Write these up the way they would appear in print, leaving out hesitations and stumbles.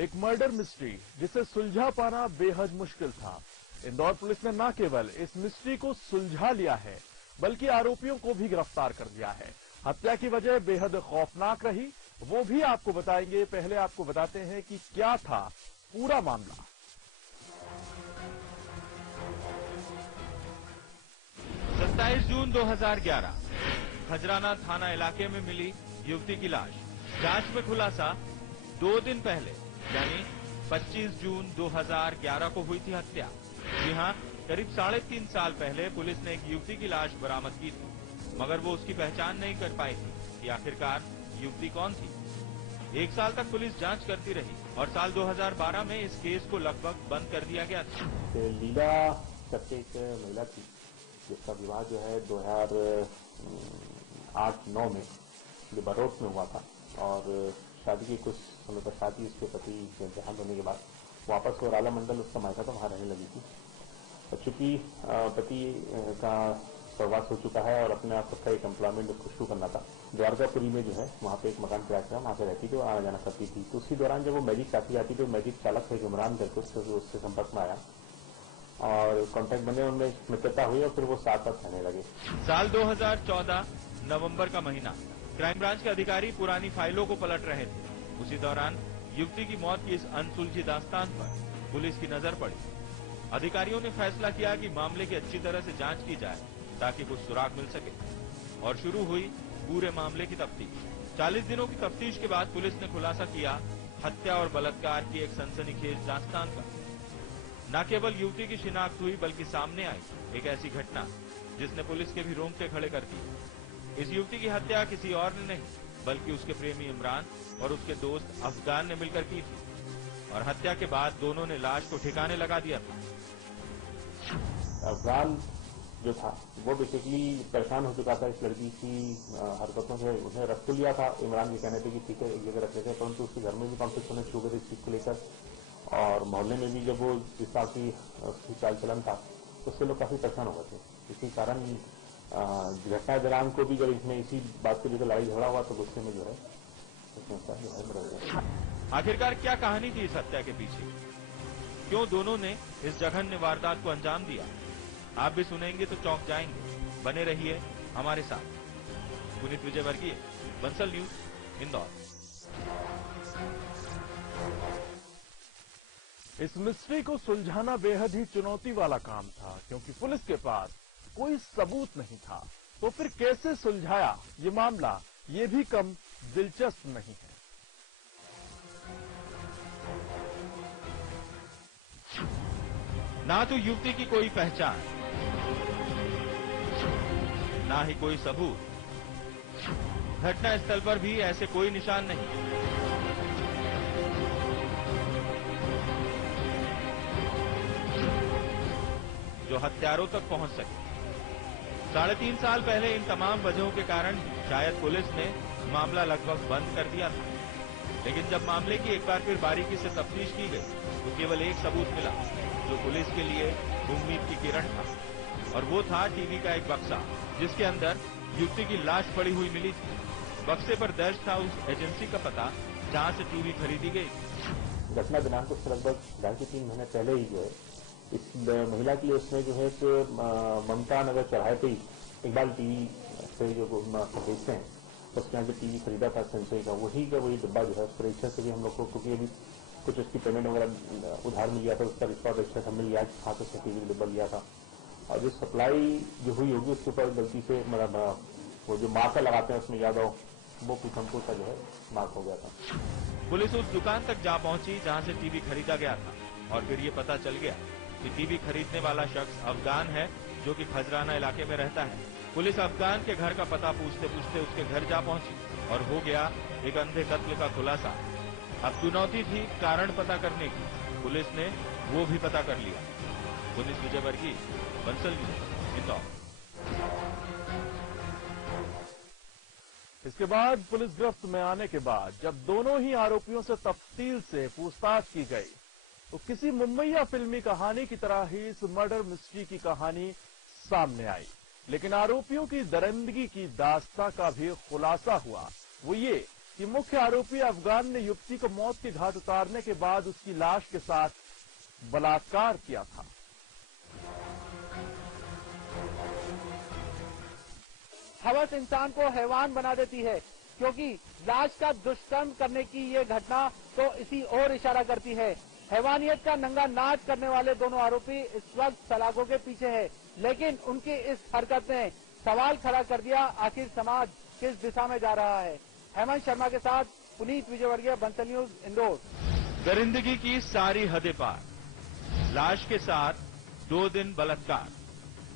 एक murder mystery जिसे सुलझा पाना बेहद मुश्किल था। इंदौर पुलिस ने न केवल इस मिस्ट्री को सुलझा लिया है बल्कि आरोपियों को भी गिरफ्तार कर लिया है। हत्या की वजह बेहद खौफनाक रही, वो भी आपको बताएंगे। पहले आपको बताते हैं कि क्या था पूरा मामला। 27 जून 2011 खजराना थाना इलाके में मिली युवती की लाश। जांच में खुलासा, 2 दिन पहले यानी 25 जून 2011 को हुई थी हत्या। जी हां, करीब 3.5 साल पहले पुलिस ने एक युवती की लाश बरामद की थी, मगर वो उसकी पहचान नहीं कर पाई थी कि आखिरकार युवती कौन थी। 1 साल तक पुलिस जांच करती रही और साल 2012 में इस केस को लगभग बंद कर दिया गया था। लीला करके एक महिला थी जिसका विवाह जो है 2008-9 में बरोट में हुआ था और शादी के कुछ समय पश्चात ही उसके पति देहांत होने के बाद वापस वो राला मंडल उसका मायका तो वहां रहने लगी थी। चूंकि पति का प्रवास हो चुका है और अपने आप का एक एम्प्लॉयमेंट उसको शुरू करना था, द्वारकापुरी में जो है वहां पे एक मकान किराया था, वहां पे रहती थी, आना जाना करती थी। तो उसी दौरान जब वो मैजिक आती जाती तो मैजिक चालक है इमरान करके उससे संपर्क में आया और कांटेक्ट बने, उनमें मित्रता हुई और फिर वो साथ रहने लगे। साल 2014 नवंबर का महीना, क्राइम ब्रांच के अधिकारी पुरानी फाइलों को पलट रहे थे। उसी दौरान युवती की मौत की इस अनसुलझी दास्तान पर पुलिस की नजर पड़ी। अधिकारियों ने फैसला किया कि मामले की अच्छी तरह से जांच की जाए ताकि कुछ सुराग मिल सके और शुरू हुई पूरे मामले की तफ्तीश। 40 दिनों की तफ्तीश के बाद पुलिस ने खुलासा किया हत्या और बलात्कार की एक सनसनीखेज दास्तान का। न केवल युवती की शिनाख्त हुई बल्कि सामने आई एक ऐसी घटना जिसने पुलिस के भी रोंगटे खड़े कर दिए। इस युवती की हत्या किसी और ने नहीं बल्कि उसके प्रेमी इमरान और उसके दोस्त अफगान ने मिलकर की थी और हत्या के बाद दोनों ने लाश को ठिकाने लगा दिया था। अफगान जो था वो बेसिकली परेशान हो चुका था इस लड़की की हरकतों से। उसने रख तो लिया था, इमरान के कहने पे कि ठीक है एक जगह रख लेते हैं, परंतु उसके घर में भी कॉन्फ्लिक्ट होने शुरू हो गए इस चीज को लेकर और मोहल्ले में भी जब वो जिस हिसाब की उसकी चाल चलन था उससे लोग काफी परेशान हो गए थे। इसी कारण घटना दौरान को भी जब इसमें इसी बात को लेकर लड़ाई झगड़ा हुआ तो गुस्से में जो है आखिरकार क्या कहानी थी इस हत्या के पीछे? क्यों दोनों ने इस जघन्य वारदात को अंजाम दिया? आप भी सुनेंगे तो चौंक जाएंगे। बने रहिए हमारे साथ। पुनीत विजयवर्गीय, बंसल न्यूज, इंदौर। इस मिस्ट्री को सुलझाना बेहद ही चुनौती वाला काम था क्योंकि पुलिस के पास कोई सबूत नहीं था। तो फिर कैसे सुलझाया ये मामला, ये भी कम दिलचस्प नहीं है। ना तो युवती की कोई पहचान, ना ही कोई सबूत। घटना स्थल पर भी ऐसे कोई निशान नहीं। जो हत्यारों तक पहुंच सके। 3.5 साल पहले इन तमाम वजहों के कारण शायद पुलिस ने मामला लगभग बंद कर दिया था, लेकिन जब मामले की एक बार फिर बारीकी से तफ्तीश की गई तो केवल एक सबूत मिला जो पुलिस के लिए उम्मीद की किरण था और वो था टीवी का एक बक्सा जिसके अंदर युवती की लाश पड़ी हुई मिली थी। बक्से पर दर्ज था उस एजेंसी का पता जहां से टीवी खरीदी गई। घटना दिनांक से लगभग 2.5-3 महीने पहले ही जो है इस महिला की उसने जो है ममता नगर चौराहे पे ही एक बार टीवी से जो बेचते हैं उसके यहाँ जो टीवी खरीदा था सेंसरी का वही डिब्बा जो है उस परीक्षा से भी हम लोग को, क्योंकि अभी कुछ उसकी पेमेंट वगैरह उधार मिल गया था, उसका रिस्पॉन्स रजिस्टर सब मिल गया, हाथों से टीवी डिब्बा लिया था और जो सप्लाई जो हुई होगी उसके ऊपर गलती से मतलब वो जो मार्कर लगाते हैं उसमें याद हो वो कुछ हमको का जो है मार्क हो गया था। पुलिस उस दुकान तक जा पहुंची जहां से टीवी खरीदा गया था और फिर ये पता चल गया कि टीवी खरीदने वाला शख्स अफगान है जो कि खजराना इलाके में रहता है। पुलिस अफगान के घर का पता पूछते पूछते उसके घर जा पहुंची और हो गया एक अंधे कत्ल का खुलासा। अब चुनौती थी कारण पता करने की, पुलिस ने वो भी पता कर लिया। पुनीत विजयवर्गीय, बंसल न्यूज, इंदौर। इसके बाद पुलिस गिरफ्त में आने के बाद जब दोनों ही आरोपियों से तफ्तील से पूछताछ की गई तो किसी मुंबईया फिल्मी कहानी की तरह ही इस मर्डर मिस्ट्री की कहानी सामने आई। लेकिन आरोपियों की दरिंदगी की दास्तां का भी खुलासा हुआ। वो ये कि मुख्य आरोपी अफगान ने युवती को मौत की घाट उतारने के बाद उसकी लाश के साथ बलात्कार किया था। हवस इंसान को हैवान बना देती है, क्योंकि लाश का दुष्कर्म करने की ये घटना तो इसी ओर इशारा करती है। हैवानियत का नंगा नाच करने वाले दोनों आरोपी इस वक्त सलाखों के पीछे है, लेकिन उनकी इस हरकत ने सवाल खड़ा कर दिया, आखिर समाज किस दिशा में जा रहा है। हेमंत शर्मा के साथ पुनीत विजयवर्गीय, बंसल न्यूज, इंदौर। दरिंदगी की सारी हदें पार, लाश के साथ 2 दिन बलात्कार।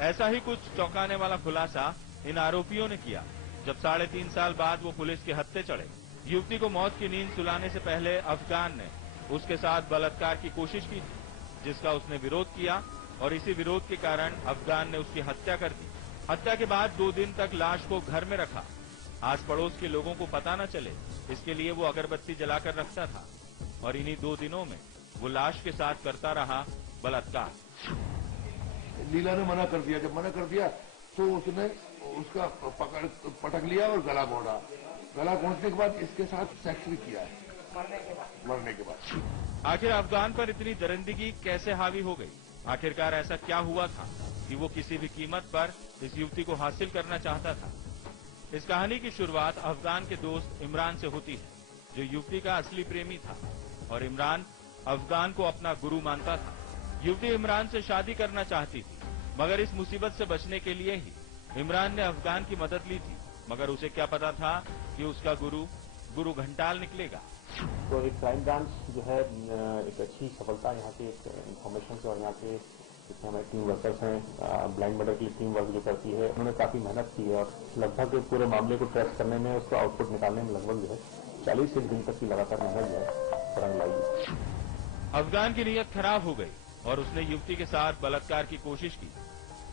ऐसा ही कुछ चौंकाने वाला खुलासा इन आरोपियों ने किया जब 3.5 साल बाद वो पुलिस के हत्थे चढ़े। युवती को मौत की नींद सुलाने से पहले अफगान ने उसके साथ बलात्कार की कोशिश की थी, जिसका उसने विरोध किया और इसी विरोध के कारण अफगान ने उसकी हत्या कर दी। हत्या के बाद 2 दिन तक लाश को घर में रखा। आस पड़ोस के लोगों को पता न चले, इसके लिए वो अगरबत्ती जलाकर रखता था और इन्हीं 2 दिनों में वो लाश के साथ करता रहा बलात्कार। लीला ने मना कर दिया। जब मना कर दिया तो उसने उसका पटक लिया और गला घोंटा। गला घोंटने के बाद इसके साथ सेक्स भी किया है मरने के बाद। आखिर अफगान पर इतनी दरिंदगी कैसे हावी हो गई? आखिरकार ऐसा क्या हुआ था कि वो किसी भी कीमत पर इस युवती को हासिल करना चाहता था? इस कहानी की शुरुआत अफगान के दोस्त इमरान से होती है, जो युवती का असली प्रेमी था और इमरान अफगान को अपना गुरु मानता था। युवती इमरान से शादी करना चाहती थी, मगर इस मुसीबत से बचने के लिए ही इमरान ने अफगान की मदद ली थी, मगर उसे क्या पता था कि उसका गुरु घंटाल निकलेगा। तो एक क्राइम ब्रांच जो है एक अच्छी सफलता यहाँ के एक इन्फॉर्मेशन से, और यहाँ के जितने हमारे टीम वर्कर्स हैं, ब्लाइंड मर्डर की टीम वर्क जो करती है, उन्होंने काफी मेहनत की है और लगभग पूरे मामले को ट्रेस करने में, उसको आउटपुट निकालने में लगभग जो है 40 दिन तक की लगातार मेहनत जो है रंग लाई है। अफगान की नीयत खराब हो गई और उसने युवती के साथ बलात्कार की कोशिश की,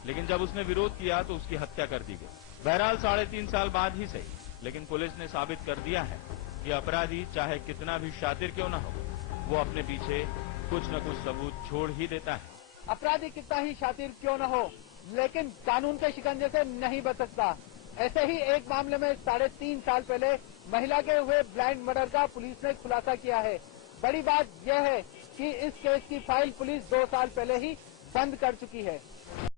लेकिन जब उसने विरोध किया तो उसकी हत्या कर दी गई। बहरहाल 3.5 साल बाद ही सही, लेकिन पुलिस ने साबित कर दिया है कि अपराधी चाहे कितना भी शातिर क्यों न हो, वो अपने पीछे कुछ न कुछ सबूत छोड़ ही देता है। अपराधी कितना ही शातिर क्यों न हो, लेकिन कानून के शिकंजे से नहीं बच सकता। ऐसे ही एक मामले में 3.5 साल पहले महिला के हुए ब्लाइंड मर्डर का पुलिस ने खुलासा किया है। बड़ी बात यह है कि इस केस की फाइल पुलिस 2 साल पहले ही बंद कर चुकी है।